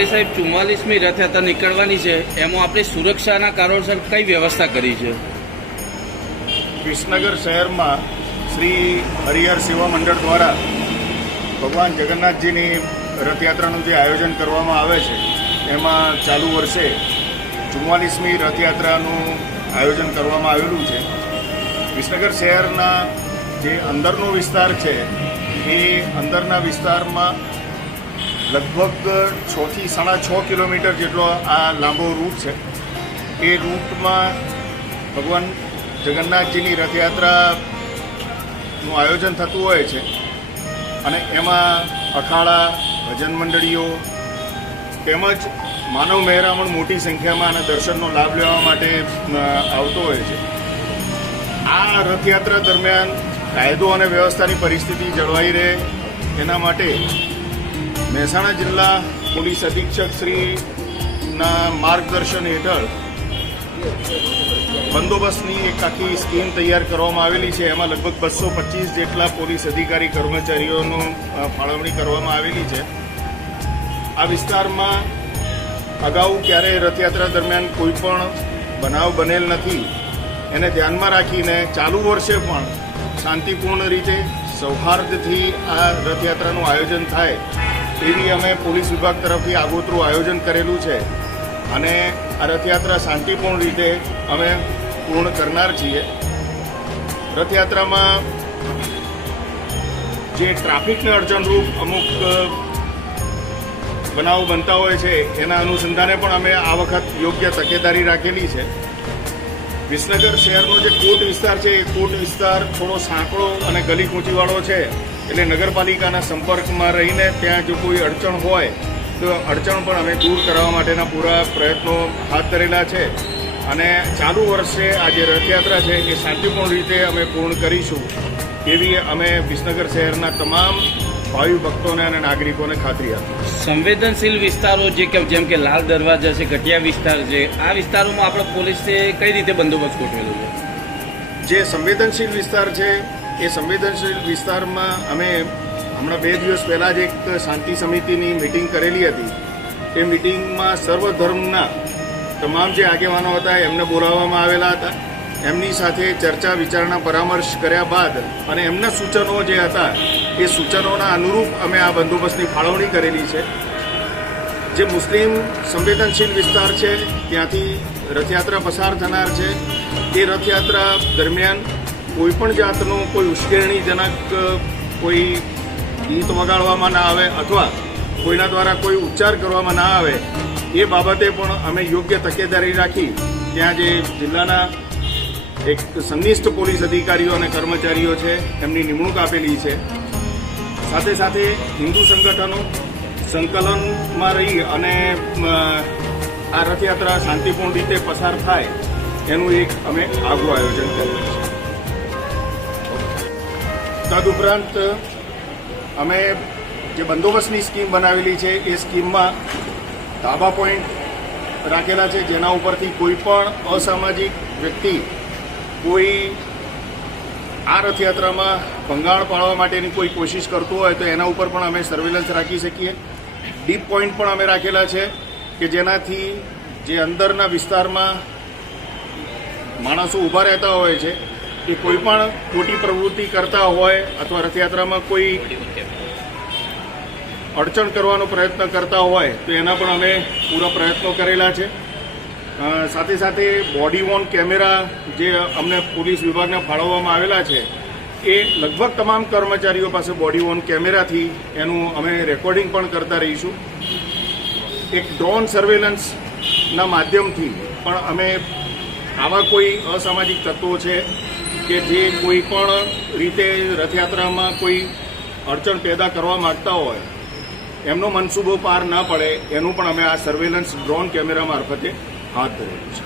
આપણે સાહેબ 44મી રથયાત્રા નીકળવાની છે, એમાં આપણે સુરક્ષાના કારણોસર કઈ વ્યવસ્થા કરી છે? વિસનગર શહેરમાં શ્રી હરિહર સેવા મંડળ દ્વારા ભગવાન જગન્નાથજીની રથયાત્રાનું જે આયોજન કરવામાં આવે છે એમાં ચાલુ વર્ષે 44મી રથયાત્રાનું આયોજન કરવામાં આવેલું છે. વિસનગર શહેરના જે અંદરનો વિસ્તાર છે એ અંદરના વિસ્તારમાં લગભગ 6 થી 6.5 કિલોમીટર જેટલો આ લાંબો રૂટ છે. એ રૂટમાં ભગવાન જગન્નાથજીની રથયાત્રાનું આયોજન થતું હોય છે અને એમાં અખાડા, ભજન મંડળીઓ તેમજ માનવ મહેરામણ મોટી સંખ્યામાં આના દર્શનનો લાભ લેવા માટે આવતો હોય છે. આ રથયાત્રા દરમિયાન કાયદો અને વ્યવસ્થાની પરિસ્થિતિ જળવાઈ રહે એના માટે મહેસાણા જિલ્લા પોલીસ અધિક્ષક શ્રીના માર્ગદર્શન હેઠળ બંદોબસ્તની એક આખી સ્કીમ તૈયાર કરવામાં આવેલી છે. એમાં લગભગ 225 જેટલા પોલીસ અધિકારી કર્મચારીઓનું ફાળવણી કરવામાં આવેલી છે. આ વિસ્તારમાં અગાઉ ક્યારેય રથયાત્રા દરમિયાન કોઈ પણ બનાવ બનેલ નથી. એને ધ્યાનમાં રાખીને ચાલુ વર્ષે પણ શાંતિપૂર્ણ રીતે સૌહાર્દથી આ રથયાત્રાનું આયોજન થાય એવી અમે પોલીસ વિભાગ તરફથી આગોતરું આયોજન કરેલું છે અને આ રથયાત્રા શાંતિપૂર્ણ રીતે અમે પૂર્ણ કરનાર છીએ. રથયાત્રામાં જે ટ્રાફિકને અડચણરૂપ અમુક બનાવો બનતા હોય છે એના અનુસંધાને પણ અમે આ વખત યોગ્ય તકેદારી રાખેલી છે. વિસનગર શહેરનો જે કોટ વિસ્તાર છે એ કોટ વિસ્તાર થોડો સાંકડો અને ગલી કૂંચીવાળો છે, એટલે નગરપાલિકાના સંપર્કમાં રહીને ત્યાં જો કોઈ અડચણ હોય તો અડચણ પણ અમે દૂર કરવા માટેના પૂરા પ્રયત્નો હાથ ધરેલા છે અને ચાલુ વર્ષે આ જે રથયાત્રા છે એ શાંતિપૂર્ણ રીતે અમે પૂર્ણ કરીશું એવી અમે વિસનગર શહેરના તમામ ભાવિ ભક્તોને અને નાગરિકોને ખાતરી આપી. સંવેદનશીલ વિસ્તારો જેમ કે લાલ દરવાજા છે, ગઢિયા વિસ્તાર છે, આ વિસ્તારોમાં આપણે પોલીસે કઈ રીતે બંદોબસ્ત ગોઠવેલો છે? જે સંવેદનશીલ વિસ્તાર છે એ સંવેદનશીલ વિસ્તારમાં અમે હમણાં 2 દિવસ પહેલાં જ એક શાંતિ સમિતિની મિટિંગ કરેલી હતી. એ મિટિંગમાં સર્વધર્મના તમામ જે આગેવાનો હતા એમને બોલાવવામાં આવેલા હતા. એમની સાથે ચર્ચા વિચારણા પરામર્શ કર્યા બાદ અને એમના સૂચનો જે હતા એ સૂચનોના અનુરૂપ અમે આ બંદોબસ્તની ફાળવણી કરેલી છે. જે મુસ્લિમ સંવેદનશીલ વિસ્તાર છે ત્યાંથી રથયાત્રા પસાર થનાર છે. એ રથયાત્રા દરમિયાન કોઈ પણ જાતનું કોઈ ઉશ્કેરણીજનક કોઈ ગીત વગાડવામાં ના આવે અથવા કોઈના દ્વારા કોઈ ઉચ્ચાર કરવામાં ના આવે એ બાબતે પણ અમે યોગ્ય તકેદારી રાખી ત્યાં જે જિલ્લાના એક સંનિષ્ઠ પોલીસ અધિકારીઓ અને કર્મચારીઓ છે એમની નિમણૂક આપેલી છે. સાથે સાથે હિન્દુ સંગઠનો સંકલનમાં રહી અને આ રથયાત્રા શાંતિપૂર્ણ રીતે પસાર થાય એનું એક અમે આગવું આયોજન કર્યું છે. તદુપરાંત અમે જે બંદોબસ્તની સ્કીમ બનાવેલી છે એ સ્કીમમાં ધાબા પોઈન્ટ રાખેલા છે જેના ઉપરથી કોઈ પણ અસામાજિક વ્યક્તિ કોઈ આ રથયાત્રામાં ભંગાણ પાડવા માટેની કોઈ કોશિશ કરતું હોય તો એના ઉપર પણ અમે સર્વેલન્સ રાખી શકીએ. ડીપ પોઈન્ટ પણ અમે રાખેલા છે કે જેનાથી જે અંદરના વિસ્તારમાં માણસો ઊભા રહેતા હોય છે કે કોઈ પણ ખોટી પ્રવૃત્તિ કરતા હોય અથવા રથયાત્રામાં કોઈ અડચણ કરવાનો પ્રયત્ન કરતા હોય તો એના પણ અમે પૂરા પ્રયત્નો કરેલા છે. સાથે સાથે બોડી વોર્ન કેમેરા જે અમને પોલીસ વિભાગને ફાળવવામાં આવેલા છે એ લગભગ તમામ કર્મચારીઓ પાસે બોડી વોર્ન કેમેરાથી એનું અમે રેકોર્ડિંગ પણ કરતા રહીશું. એક ડ્રોન સર્વેલન્સના માધ્યમથી પણ અમે આવા કોઈ અસામાજિક તત્વો છે કે જે કોઈ પણ રીતે રથયાત્રામાં કોઈ અડચણ પેદા કરવા માગતા હોય એમનો મનસૂબો પાર ના પડે એનું પણ અમે આ સર્વેલન્સ ડ્રોન કેમેરા મારફતે હાથ ધરેલું છે.